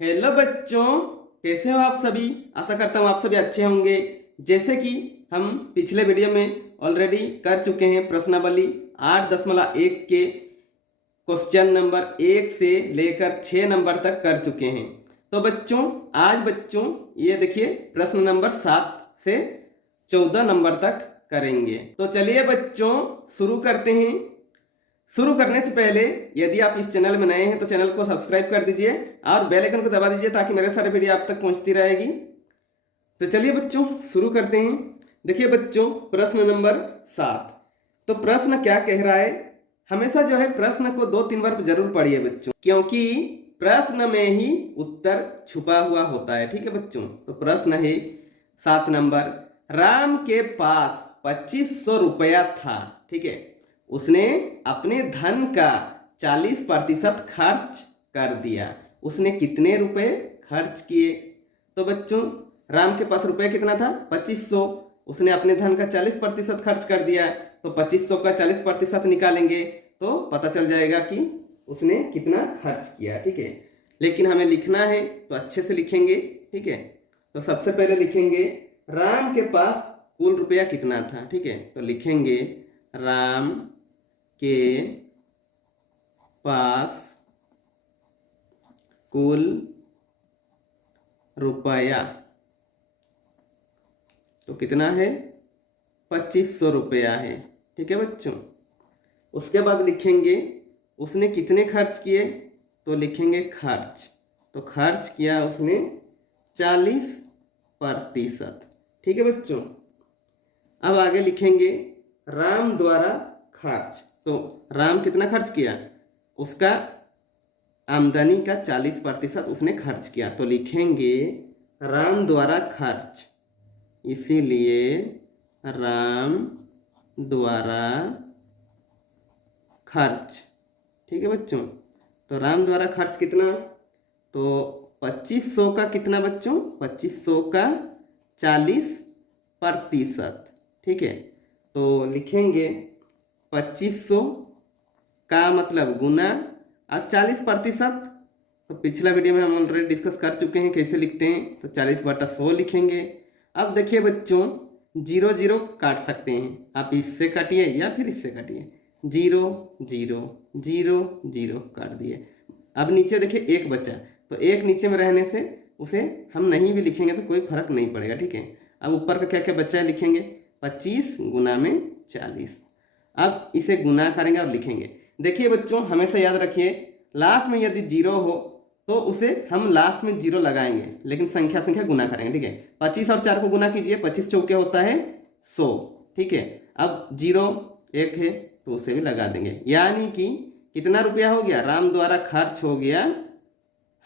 Hello बच्चों, कैसे हो आप सभी। आशा करता हूँ आप सभी अच्छे होंगे। जैसे कि हम पिछले वीडियो में ऑलरेडी कर चुके हैं प्रश्नावली 8.1 के क्वेश्चन नंबर 1 से लेकर 6 नंबर तक कर चुके हैं। तो बच्चों आज बच्चों ये देखिए प्रश्न नंबर 7 से 14 नंबर तक करेंगे। तो चलिए बच्चों शुरू करते हैं। शुरू करने से पहले यदि आप इस चैनल में नए हैं तो चैनल को सब्सक्राइब कर दीजिए और बेल आइकन को दबा दीजिए ताकि मेरे सारे वीडियो आप तक पहुंचती रहेगी। तो चलिए बच्चों शुरू करते हैं। देखिए बच्चों प्रश्न नंबर 7। तो प्रश्न क्या कह रहा है, हमेशा जो है प्रश्न को 2-3 बार जरूर पढ़िए बच्चों, क्योंकि प्रश्न में ही उत्तर छुपा हुआ होता है। ठीक है बच्चों, तो प्रश्न है 7 नंबर, राम के पास 2500 रुपया था। ठीक है, उसने अपने धन का 40% खर्च कर दिया। उसने कितने रुपए खर्च किए। तो बच्चों राम के पास रुपया कितना था 2500, उसने अपने धन का 40% खर्च कर दिया। तो 2500 का 40% निकालेंगे तो पता चल जाएगा कि उसने कितना खर्च किया। ठीक है, लेकिन हमें लिखना है तो अच्छे से लिखेंगे। ठीक है, तो सबसे पहले लिखेंगे राम के पास कुल रुपया कितना था। ठीक है, तो लिखेंगे राम के पास कुल रुपया तो कितना है 2500 रुपया है। ठीक है बच्चों, उसके बाद लिखेंगे उसने कितने खर्च किए। तो लिखेंगे खर्च, तो खर्च किया उसने 40%। ठीक है बच्चों, अब आगे लिखेंगे राम द्वारा खर्च। तो राम कितना खर्च किया, उसका आमदनी का 40% उसने खर्च किया। तो लिखेंगे राम द्वारा खर्च, इसीलिए राम द्वारा खर्च। ठीक है बच्चों, तो राम द्वारा खर्च कितना, तो 2500 का कितना बच्चों, 2500 का 40%। ठीक है, तो लिखेंगे 2500 का मतलब गुना और 40%। तो पिछला वीडियो में हम ऑलरेडी डिस्कस कर चुके हैं कैसे लिखते हैं। तो 40/100 लिखेंगे। अब देखिए बच्चों 0 0 काट सकते हैं, आप इससे काटिए या फिर इससे काटिए। 0 0 0 0 काट दिए। अब नीचे देखिए एक बचा, तो एक नीचे में रहने से उसे हम नहीं भी लिखेंगे तो कोई फर्क नहीं पड़ेगा। ठीक है, अब ऊपर का क्या क्या बचा है लिखेंगे 25 गुना में 40। अब इसे गुना करेंगे और लिखेंगे। देखिए बच्चों हमेशा याद रखिए लास्ट में यदि 0 हो तो उसे हम लास्ट में 0 लगाएंगे, लेकिन संख्या संख्या गुना करेंगे। ठीक है, 25 और 4 को गुना कीजिए, 25 चौके होता है 100। ठीक है, अब 0 1 है तो उसे भी लगा देंगे, यानी कि कितना रुपया हो गया, राम द्वारा खर्च हो गया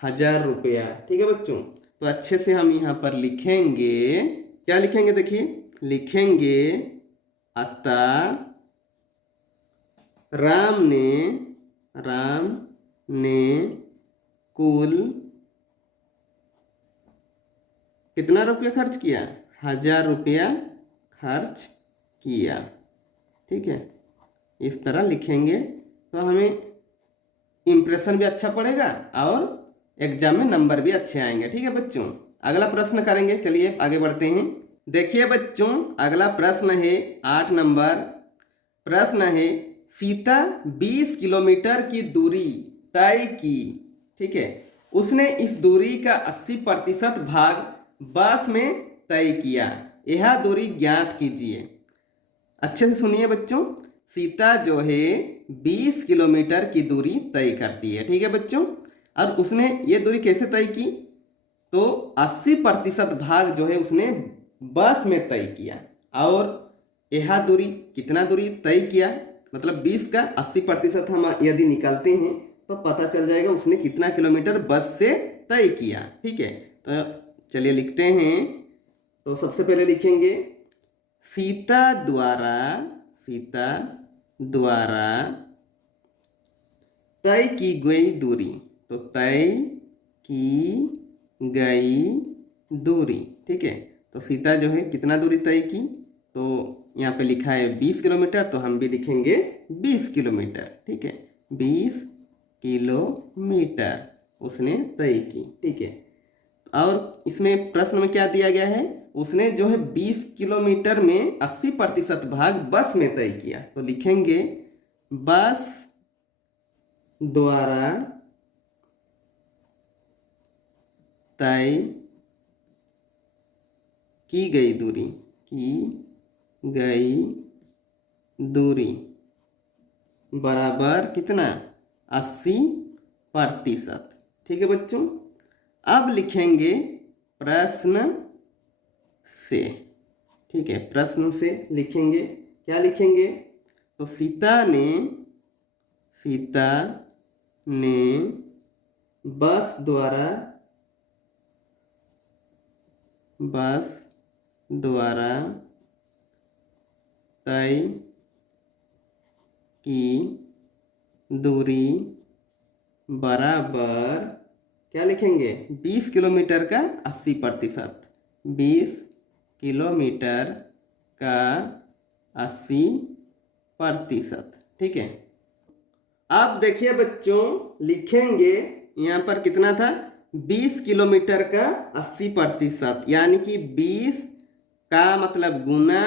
1000 रुपया। ठीक है बच्चों, तो अच्छे से हम यहाँ पर लिखेंगे, क्या लिखेंगे देखिए, लिखेंगे अतः राम ने कुल कितना रुपया खर्च किया, 1000 रुपया खर्च किया। ठीक है, इस तरह लिखेंगे तो हमें इम्प्रेशन भी अच्छा पड़ेगा और एग्जाम में नंबर भी अच्छे आएंगे। ठीक है बच्चों, अगला प्रश्न करेंगे, चलिए आगे बढ़ते हैं। देखिए बच्चों अगला प्रश्न है 8 नंबर। प्रश्न है सीता 20 किलोमीटर की दूरी तय की। ठीक है, उसने इस दूरी का 80% भाग बस में तय किया, यह दूरी ज्ञात कीजिए। अच्छे से सुनिए बच्चों, सीता जो है 20 किलोमीटर की दूरी तय करती है। ठीक है बच्चों, और उसने ये दूरी कैसे तय की, तो 80% भाग जो है उसने बस में तय किया। और यह दूरी कितना दूरी तय किया, मतलब 20 का 80% हम यदि निकालते हैं तो पता चल जाएगा उसने कितना किलोमीटर बस से तय किया। ठीक है, तो चलिए लिखते हैं। तो सबसे पहले लिखेंगे सीता द्वारा तय की गई दूरी। तो तय की गई दूरी। ठीक है, तो सीता जो है कितना दूरी तय की, तो यहाँ पे लिखा है 20 किलोमीटर, तो हम भी लिखेंगे 20 किलोमीटर। ठीक है, 20 किलोमीटर। उसने तय की। ठीक है, और इसमें प्रश्न में क्या दिया गया है, उसने जो है 20 किलोमीटर में 80% भाग बस में तय किया। तो लिखेंगे बस द्वारा तय की गई दूरी बराबर कितना, 80%। ठीक है बच्चों, अब लिखेंगे प्रश्न से। ठीक है, प्रश्न से लिखेंगे, क्या लिखेंगे, तो सीता ने बस द्वारा तय की दूरी बराबर, क्या लिखेंगे, 20 किलोमीटर का 80%, 20 किलोमीटर का 80%। ठीक है, अब देखिए बच्चों, लिखेंगे यहाँ पर कितना था, 20 किलोमीटर का 80%, यानी कि 20 का मतलब गुना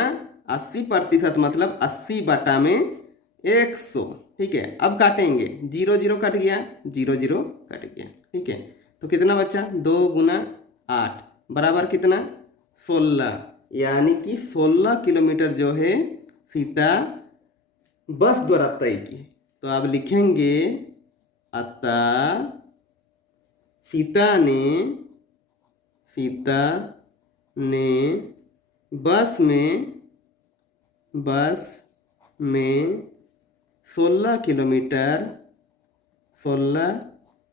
80% मतलब 80/100। ठीक है, अब काटेंगे, 0 0 कट गया, 0 0 कट गया। ठीक है, तो कितना बचा, 2 × 8 बराबर कितना, 16, यानी कि 16 किलोमीटर जो है सीता बस द्वारा तय की। तो अब लिखेंगे अतः सीता ने बस में 16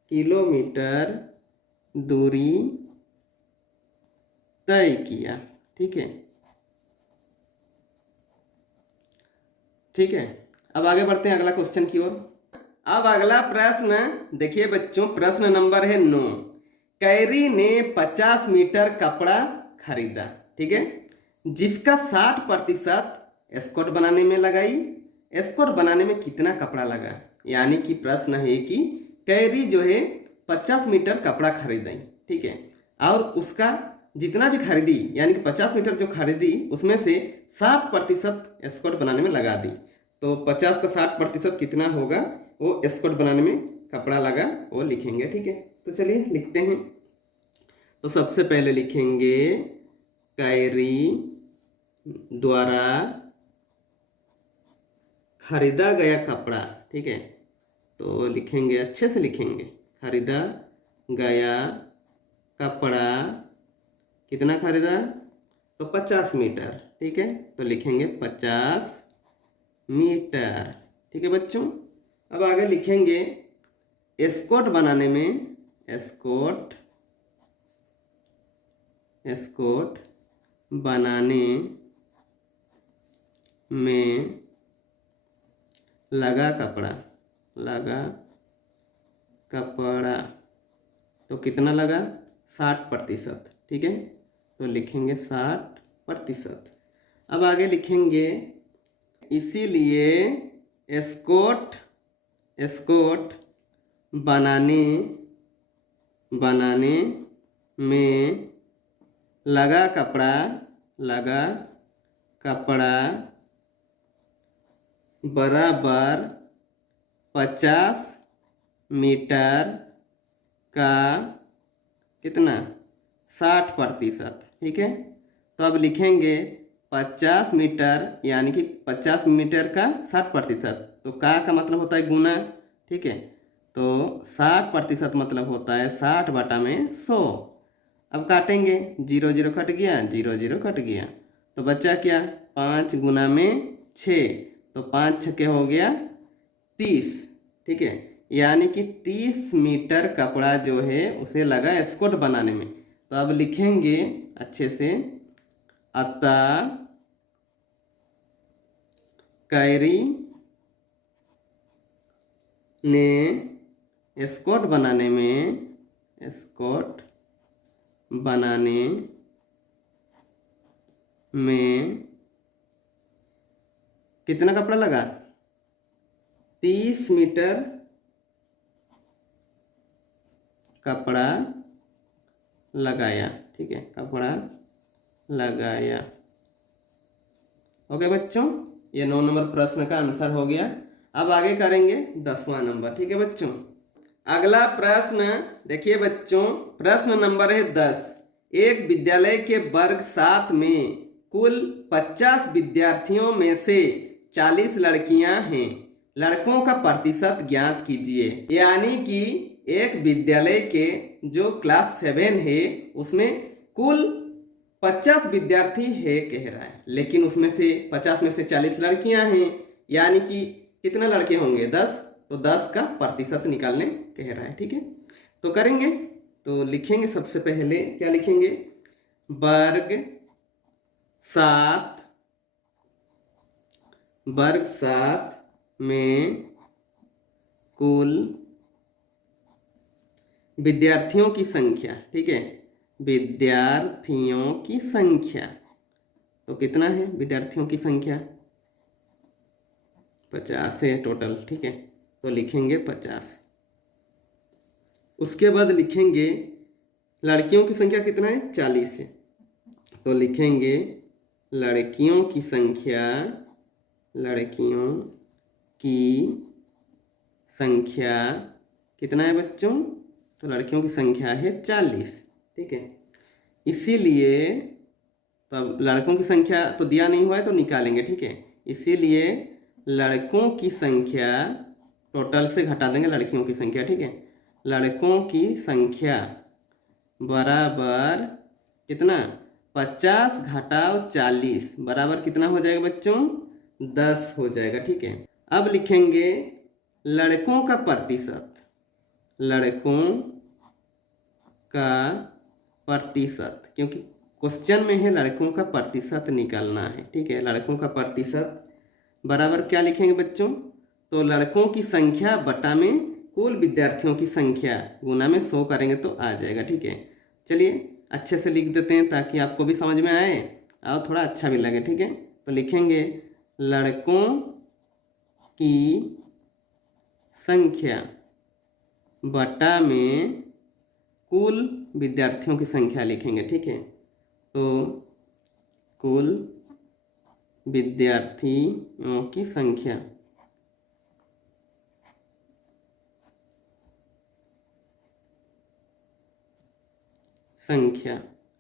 किलोमीटर दूरी तय किया। ठीक है, ठीक है, अब आगे बढ़ते हैं अगला क्वेश्चन की ओर। अब अगला प्रश्न देखिए बच्चों, प्रश्न नंबर है 9। कैरी ने 50 मीटर कपड़ा खरीदा। ठीक है, जिसका 60% एस्कॉर्ट बनाने में लगाई। एस्कॉर्ट बनाने में कितना कपड़ा लगा, यानी कि प्रश्न है कि कैरी जो है 50 मीटर कपड़ा खरीदी। ठीक है, और उसका जितना भी खरीदी, यानी कि 50 मीटर जो खरीदी उसमें से 60% एस्कॉर्ट बनाने में लगा दी। तो 50 का 60% कितना होगा, वो एस्कॉर्ट बनाने में कपड़ा लगा, वो लिखेंगे। ठीक है, तो चलिए लिखते हैं। तो सबसे पहले लिखेंगे कैरी द्वारा खरीदा गया कपड़ा। ठीक है, तो लिखेंगे, अच्छे से लिखेंगे, खरीदा गया कपड़ा कितना खरीदा, तो 50 मीटर। ठीक है, तो लिखेंगे 50 मीटर। ठीक है बच्चों, अब आगे लिखेंगे एस्कॉर्ट बनाने में, एस्कॉर्ट बनाने में लगा कपड़ा तो कितना लगा, 60%। ठीक है, तो लिखेंगे 60%। अब आगे लिखेंगे इसीलिए एस्कॉर्ट बनाने में लगा कपड़ा बराबर 50 मीटर का कितना, 60%। ठीक है, तो अब लिखेंगे 50 मीटर, यानी कि 50 मीटर का 60%, तो का मतलब होता है गुना। ठीक है, तो 60% मतलब होता है 60/100। अब काटेंगे, 0 0 कट गया, 0 0 कट गया, तो बचा क्या, 5 × 6, तो 5 छक्के हो गया 30। ठीक है, यानी कि 30 मीटर कपड़ा जो है उसे लगा एस्कॉर्ट बनाने में। तो अब लिखेंगे अच्छे से, अतः कैरी ने एस्कॉर्ट बनाने में कितना कपड़ा लगा, 30 मीटर कपड़ा लगाया। ठीक है, कपड़ा लगाया। ओके बच्चों, ये 9 नंबर प्रश्न का आंसर हो गया। अब आगे करेंगे 10वां नंबर। ठीक है बच्चों, अगला प्रश्न देखिए बच्चों, प्रश्न नंबर है 10। एक विद्यालय के वर्ग 7 में कुल 50 विद्यार्थियों में से 40 लड़कियां हैं, लड़कों का प्रतिशत ज्ञात कीजिए। यानी कि एक विद्यालय के जो क्लास 7 है उसमें कुल 50 विद्यार्थी है कह रहा है, लेकिन उसमें से 50 में से 40 लड़कियां हैं, यानी कि कितने लड़के होंगे 10, तो 10 का प्रतिशत निकालने कह रहा है। ठीक है, तो करेंगे, तो लिखेंगे सबसे पहले क्या लिखेंगे, वर्ग 7 में कुल विद्यार्थियों की संख्या। ठीक है, विद्यार्थियों की संख्या तो कितना है, विद्यार्थियों की संख्या 50 है टोटल। ठीक है, तो लिखेंगे 50। उसके बाद लिखेंगे लड़कियों की संख्या कितना है, 40 है, तो लिखेंगे लड़कियों की संख्या कितना है बच्चों, तो लड़कियों की संख्या है 40। ठीक है, इसीलिए तो अब लड़कों की संख्या तो दिया नहीं हुआ है तो निकालेंगे। ठीक है, इसीलिए लड़कों की संख्या टोटल से घटा देंगे लड़कियों की संख्या। ठीक है, लड़कों की संख्या बराबर कितना, 50 घटाओ 40 बराबर कितना हो जाएगा बच्चों, 10 हो जाएगा। ठीक है, अब लिखेंगे लड़कों का प्रतिशत, लड़कों का प्रतिशत, क्योंकि क्वेश्चन में है लड़कों का प्रतिशत निकालना है। ठीक है, लड़कों का प्रतिशत बराबर क्या लिखेंगे बच्चों, तो लड़कों की संख्या बटा में कुल विद्यार्थियों की संख्या गुना में 100 करेंगे तो आ जाएगा। ठीक है, चलिए अच्छे से लिख देते हैं ताकि आपको भी समझ में आए और थोड़ा अच्छा भी लगे। ठीक है, तो लिखेंगे लड़कों की संख्या बटा में कुल विद्यार्थियों की संख्या लिखेंगे। ठीक है, तो कुल विद्यार्थियों की संख्या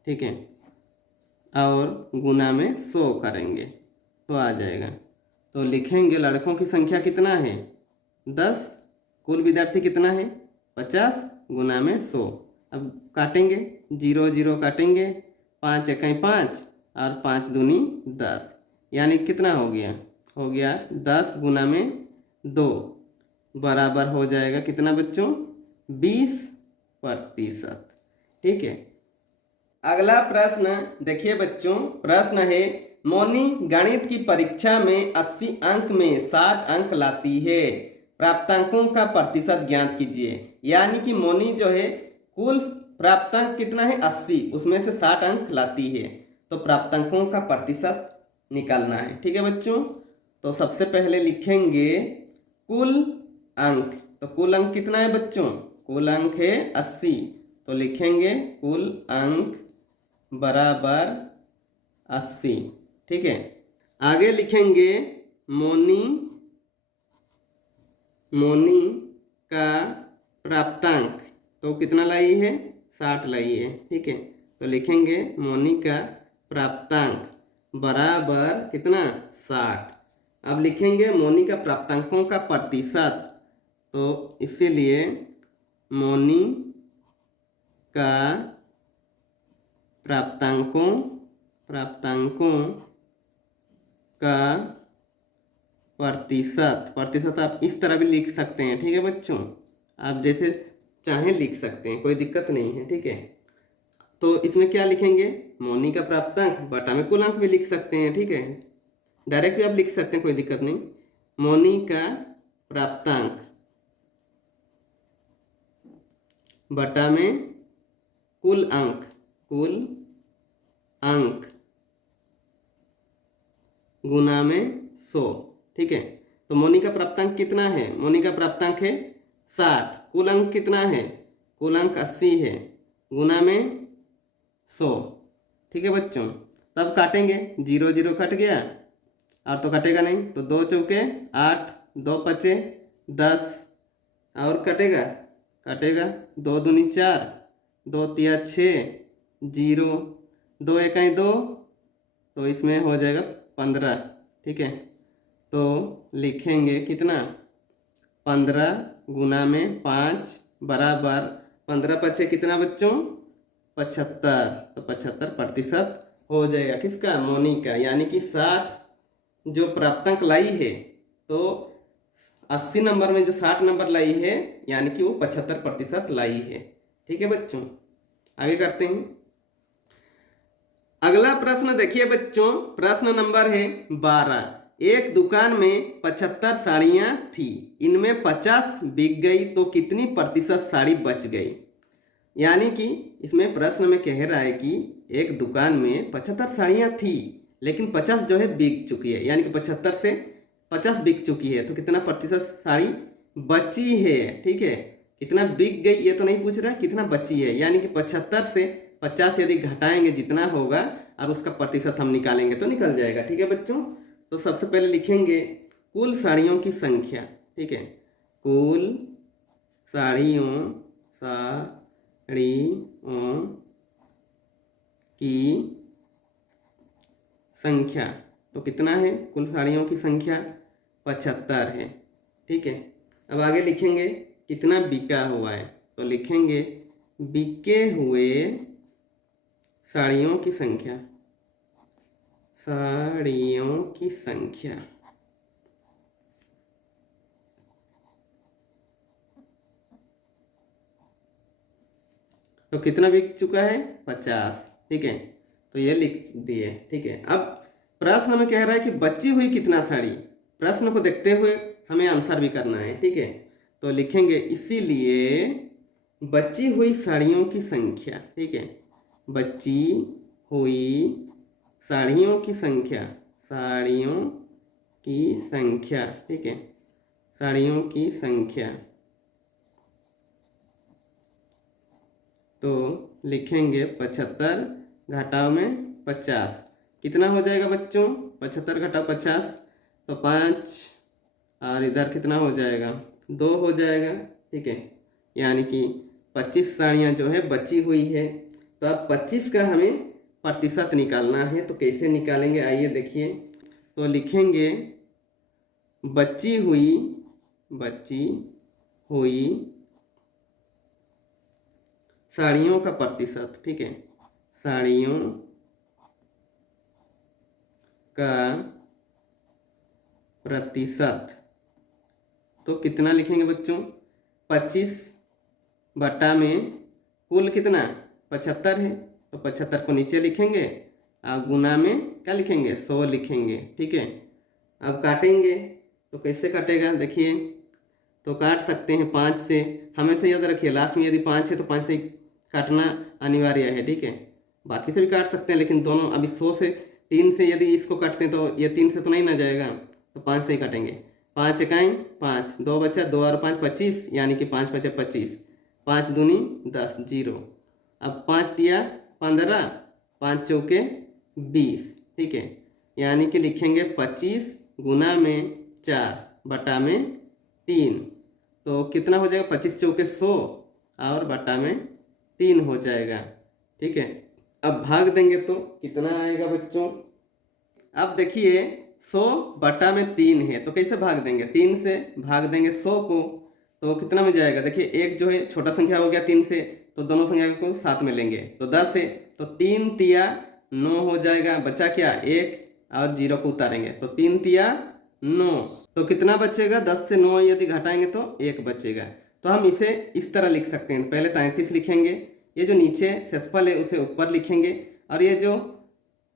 ठीक है, और गुना में 100 करेंगे तो आ जाएगा। तो लिखेंगे लड़कों की संख्या कितना है 10, कुल विद्यार्थी कितना है 50, गुना में 100। अब काटेंगे, 0 0 काटेंगे, 5 एकाई 5 और 5 दूनी 10, यानी कितना हो गया 10 गुना में 2 बराबर हो जाएगा कितना बच्चों, 20%। ठीक है, अगला प्रश्न देखिए बच्चों, प्रश्न है मोनी गणित की परीक्षा में 80 अंक में 60 अंक लाती है, प्राप्तांकों का प्रतिशत ज्ञात कीजिए। यानी कि मोनी जो है कुल प्राप्तांक कितना है 80, उसमें से 60 अंक लाती है, तो प्राप्तांकों का प्रतिशत निकालना है। ठीक है बच्चों, तो सबसे पहले लिखेंगे कुल अंक, तो कुल अंक कितना है बच्चों, कुल अंक है 80, तो लिखेंगे कुल अंक बराबर 80। ठीक है, आगे लिखेंगे मोनी का प्राप्तांक, तो कितना लाई है 60 लाई है। ठीक है, तो लिखेंगे मोनी का प्राप्तांक बराबर कितना 60। अब लिखेंगे मोनी का प्राप्तांकों का प्रतिशत, तो इसीलिए मोनी का प्राप्तांकों का प्रतिशत आप इस तरह भी लिख सकते हैं। ठीक है बच्चों, आप जैसे चाहें लिख सकते हैं, कोई दिक्कत नहीं है। ठीक है, तो इसमें क्या लिखेंगे, मोनी का प्राप्तांक बटा में कुल अंक भी लिख सकते हैं। ठीक है, डायरेक्ट भी आप लिख सकते हैं, कोई दिक्कत नहीं। मोनी का प्राप्तांक बटा में कुल अंक गुना में 100। ठीक है, तो मोनी का प्राप्तांक कितना है, मोनी का प्राप्तांक है 60, कुल अंक कितना है कुल अंक 80 है, गुना में 100। ठीक है बच्चों, तब काटेंगे, 0 0 कट गया और तो कटेगा नहीं, तो 2 चौके 8, 2 पचे 10 और कटेगा, कटेगा 2 दूनी 4, 2 तिया 6, 0, 2 एकाई 2, तो इसमें हो जाएगा 15। ठीक है, तो लिखेंगे कितना, 15 गुना में 5 बराबर 15 पचे कितना बच्चों, 75। तो 75% हो जाएगा किसका, मोनी का। यानी कि 60 जो प्राप्तांक लाई है, तो 80 नंबर में जो 60 नंबर लाई है, यानी कि वो 75% लाई है। ठीक है बच्चों, आगे करते हैं। अगला प्रश्न देखिए बच्चों, प्रश्न नंबर है 12। एक दुकान में 75 साड़ियाँ थी, इनमें 50 बिक गई, तो कितनी प्रतिशत साड़ी बच गई। यानी कि इसमें प्रश्न में कह रहा है कि एक दुकान में 75 साड़ियाँ थी, लेकिन 50 जो है बिक चुकी है, यानी कि 75 से 50 बिक चुकी है, तो कितना प्रतिशत साड़ी बची है। ठीक है, कितना बिक गई ये तो नहीं पूछ रहा, कितना बची है, यानी कि 75 से 50 यदि घटाएंगे जितना होगा और उसका प्रतिशत हम निकालेंगे तो निकल जाएगा। ठीक है बच्चों, तो सबसे पहले लिखेंगे कुल साड़ियों की संख्या। ठीक है, कुल साड़ियों की संख्या, तो कितना है, कुल साड़ियों की संख्या 75 है। ठीक है, अब आगे लिखेंगे कितना बिका हुआ है, तो लिखेंगे बिके हुए साड़ियों की संख्या, साड़ियों की संख्या। तो कितना बिक चुका है, 50। ठीक है, तो ये लिख दिए। ठीक है, अब प्रश्न में कह रहा है कि बची हुई कितना साड़ी, प्रश्न को देखते हुए हमें आंसर भी करना है। ठीक है, तो लिखेंगे इसीलिए बची हुई साड़ियों की संख्या। ठीक है, बची हुई साड़ियों की संख्या, साड़ियों की संख्या। ठीक है, साड़ियों की संख्या, तो लिखेंगे 75 घटाव में 50, कितना हो जाएगा बच्चों, 75 घटाव 50, तो 5 और इधर कितना हो जाएगा, 2 हो जाएगा। ठीक है, यानी कि 25 साड़ियाँ जो है बची हुई है। तो अब 25 का हमें प्रतिशत निकालना है, तो कैसे निकालेंगे आइए देखिए। तो लिखेंगे बची हुई साड़ियों का प्रतिशत। ठीक है, साड़ियों का प्रतिशत, तो कितना लिखेंगे बच्चों, 25 बटा में कुल कितना 75 है, तो 75 को नीचे लिखेंगे और गुना में क्या लिखेंगे, 100 लिखेंगे। ठीक है, अब काटेंगे, तो कैसे कटेगा देखिए, तो काट सकते हैं 5 से, हमेशा याद रखिए लास्ट में यदि 5 है तो 5 से काटना अनिवार्य है। ठीक है, बाकी से भी काट सकते हैं, लेकिन दोनों अभी 100 से 3 से यदि इसको काटते हैं तो ये 3 से तो नहीं ना जाएगा, तो 5 से ही काटेंगे। 5 इकाई 5, 2 बचा, 2 और 5 25, यानी कि 5 पचे 25, 5 दूनी 10, 0। अब 5 दिया 15, 5 चौके 20। ठीक है, यानी कि लिखेंगे 25 गुना में 4 बटा में 3, तो कितना हो जाएगा, 25 चौके 100 और बटा में 3 हो जाएगा। ठीक है, अब भाग देंगे तो कितना आएगा बच्चों, अब देखिए 100 बटा में 3 है, तो कैसे भाग देंगे, 3 से भाग देंगे 100 को, तो कितना में जाएगा, देखिए एक जो है छोटा संख्या हो गया 3 से, तो दोनों संख्या को साथ में लेंगे, तो 10 है, तो 3 तिया 9 हो जाएगा, बचा क्या 1 और 0 को उतारेंगे, तो 3 तिया 9, तो कितना बचेगा, 10 से 9 यदि घटाएंगे तो 1 बचेगा। तो हम इसे इस तरह लिख सकते हैं, पहले 33 लिखेंगे, ये जो नीचे शेषफल है उसे ऊपर लिखेंगे, और ये जो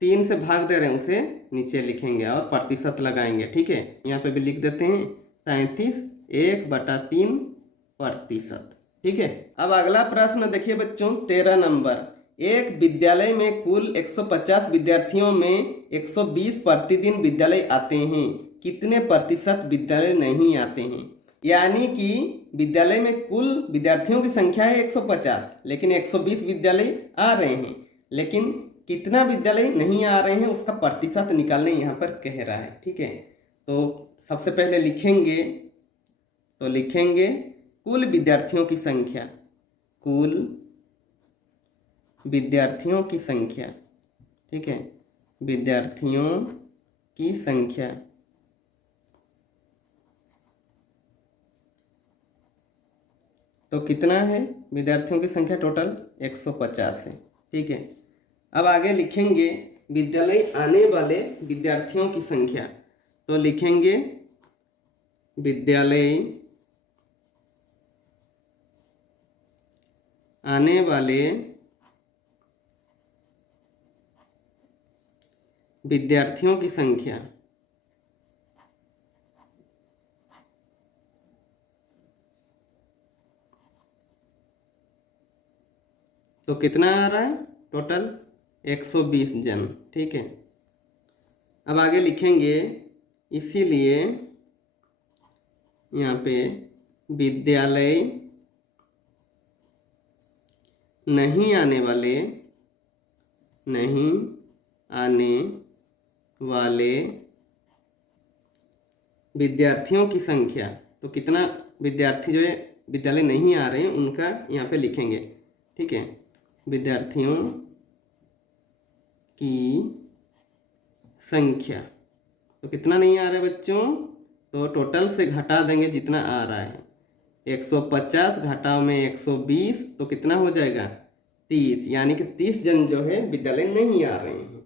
3 से भाग दे रहे हैं उसे नीचे लिखेंगे और प्रतिशत लगाएंगे। ठीक है, यहाँ पे भी लिख देते हैं 33 1/3%। ठीक है, अब अगला प्रश्न देखिए बच्चों, 13 नंबर। एक विद्यालय में कुल 150 विद्यार्थियों में 120 प्रतिदिन विद्यालय आते हैं, कितने प्रतिशत विद्यालय नहीं आते हैं। यानी कि विद्यालय में कुल विद्यार्थियों की संख्या है 150, लेकिन 120 विद्यालय आ रहे हैं, लेकिन कितना विद्यालय नहीं आ रहे हैं उसका प्रतिशत निकालने यहाँ पर कह रहा है। ठीक है, तो सबसे पहले लिखेंगे कुल विद्यार्थियों की संख्या, कुल विद्यार्थियों की संख्या। ठीक है, विद्यार्थियों की संख्या। तो कितना है विद्यार्थियों की संख्या? टोटल 150 है। ठीक है, अब आगे लिखेंगे विद्यालय आने वाले विद्यार्थियों की संख्या। तो लिखेंगे विद्यालय आने वाले विद्यार्थियों की संख्या। तो कितना आ रहा है? टोटल 120 जन। ठीक है, अब आगे लिखेंगे इसीलिए यहाँ पे विद्यालय नहीं आने वाले विद्यार्थियों की संख्या। तो कितना विद्यार्थी जो है विद्यालय नहीं आ रहे हैं उनका यहाँ पे लिखेंगे। ठीक है, विद्यार्थियों की संख्या। तो कितना नहीं आ रहा है बच्चों? तो टोटल से घटा देंगे जितना आ रहा है। 150 घटाओ में 120 तो कितना हो जाएगा? 30, यानी कि 30 जन जो है विद्यालय नहीं आ रहे हैं।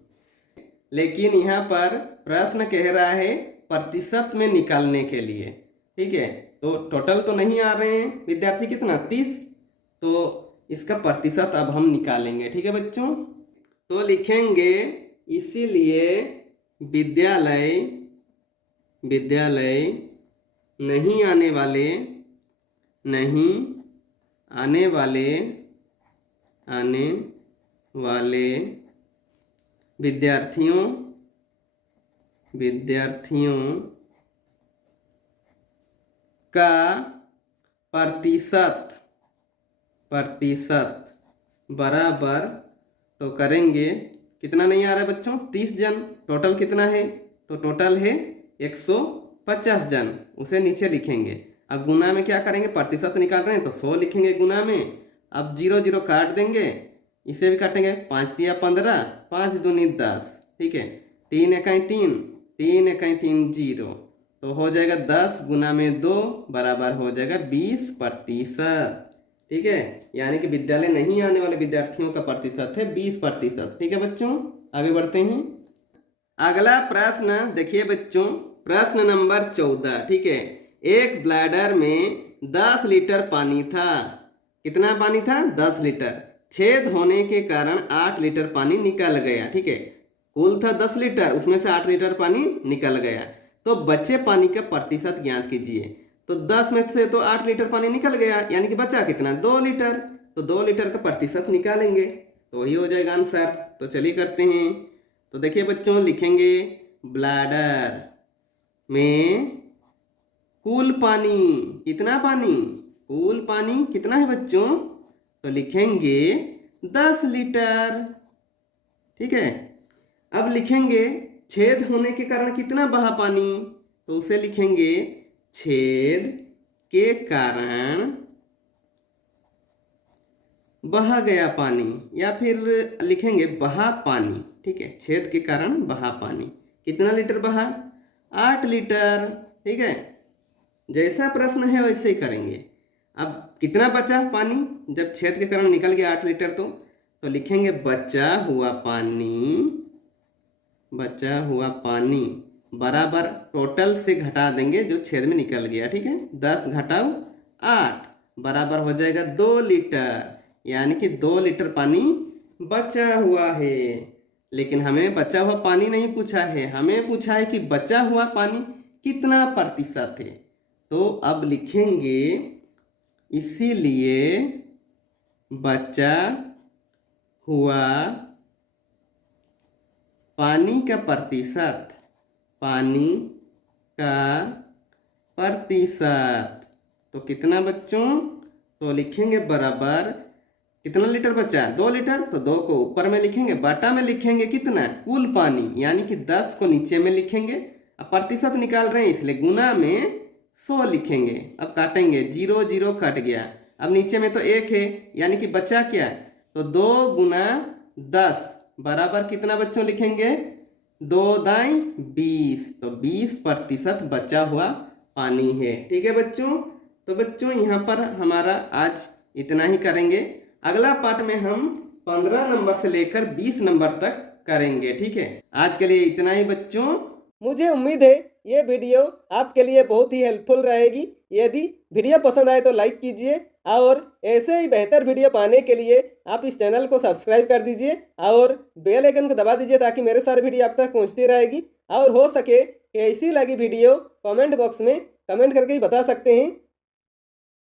लेकिन यहाँ पर प्रश्न कह रहा है प्रतिशत में निकालने के लिए। ठीक है, तो टोटल तो नहीं आ रहे हैं विद्यार्थी, कितना? 30। तो इसका प्रतिशत अब हम निकालेंगे। ठीक है बच्चों, तो लिखेंगे इसीलिए विद्यालय नहीं आने वाले विद्यार्थियों का प्रतिशत बराबर। तो करेंगे कितना नहीं आ रहा है बच्चों? 30 जन। टोटल कितना है? तो टोटल है 150 जन, उसे नीचे लिखेंगे। अब गुना में क्या करेंगे? प्रतिशत निकाल रहे हैं तो 100 लिखेंगे गुना में। अब 0 0 काट देंगे, इसे भी काटेंगे। 5 तिया 15, 5 दूनी 10। ठीक है, 3 एकाई 3, 3 एकाई 3 0, तो हो जाएगा 10 गुना में 2 बराबर हो जाएगा 20%। ठीक है, यानी कि विद्यालय नहीं आने वाले विद्यार्थियों का प्रतिशत है 20%। ठीक है बच्चों, आगे बढ़ते हैं। अगला प्रश्न देखिए बच्चों, प्रश्न नंबर 14। ठीक है, एक ब्लैडर में 10 लीटर पानी था। कितना पानी था? 10 लीटर। छेद होने के कारण 8 लीटर पानी निकल गया। ठीक है, कुल था 10 लीटर, उसमें से 8 लीटर पानी निकल गया। तो बचे पानी का प्रतिशत ज्ञात कीजिए। तो 10 में से तो 8 लीटर पानी निकल गया, यानी कि बचा कितना? 2 लीटर। तो 2 लीटर का प्रतिशत निकालेंगे तो वही हो जाएगा आंसर। तो चलिए करते हैं। तो देखिए बच्चों, लिखेंगे ब्लैडर में कुल पानी। कितना पानी? कुल पानी कितना है बच्चों? तो लिखेंगे 10 लीटर। ठीक है, अब लिखेंगे छेद होने के कारण कितना बहा पानी? तो उसे लिखेंगे छेद के कारण बहा गया पानी, या फिर लिखेंगे बहा पानी। ठीक है, छेद के कारण बहा पानी। कितना लीटर बहा? 8 लीटर। ठीक है, जैसा प्रश्न है वैसे ही करेंगे। अब कितना बचा पानी जब छेद के कारण निकल गया 8 लीटर? तो लिखेंगे बचा हुआ पानी बराबर टोटल से घटा देंगे जो छेद में निकल गया। ठीक है, 10 घटाओ 8 बराबर हो जाएगा 2 लीटर, यानी कि 2 लीटर पानी बचा हुआ है। लेकिन हमें बचा हुआ पानी नहीं पूछा है, हमें पूछा है कि बचा हुआ पानी कितना प्रतिशत है। तो अब लिखेंगे इसीलिए बचा हुआ पानी का प्रतिशत, तो कितना बच्चों, तो लिखेंगे बराबर, कितना लीटर बचा, 2 लीटर, तो 2 को ऊपर में लिखेंगे, बटा में लिखेंगे कितना, कुल पानी, यानी कि 10 को नीचे में लिखेंगे। अब प्रतिशत निकाल रहे हैं इसलिए गुना में 100 लिखेंगे। अब काटेंगे, 0 0 कट गया। अब नीचे में तो 1 है, यानी कि बचा क्या, तो 2 गुना 10 बराबर कितना बच्चों लिखेंगे, 2 दाई 20, तो 20% बचा हुआ पानी है। ठीक है बच्चों, तो बच्चों यहाँ पर हमारा आज इतना ही करेंगे। अगला पार्ट में हम 15 नंबर से लेकर 20 नंबर तक करेंगे। ठीक है, आज के लिए इतना ही बच्चों। मुझे उम्मीद है ये वीडियो आपके लिए बहुत ही हेल्पफुल रहेगी। यदि वीडियो पसंद आए तो लाइक कीजिए और ऐसे ही बेहतर वीडियो पाने के लिए आप इस चैनल को सब्सक्राइब कर दीजिए और बेल आइकन को दबा दीजिए ताकि मेरे सारे वीडियो आप तक पहुंचती रहेगी। और हो सके कैसी लगी वीडियो कमेंट बॉक्स में कमेंट करके ही बता सकते हैं।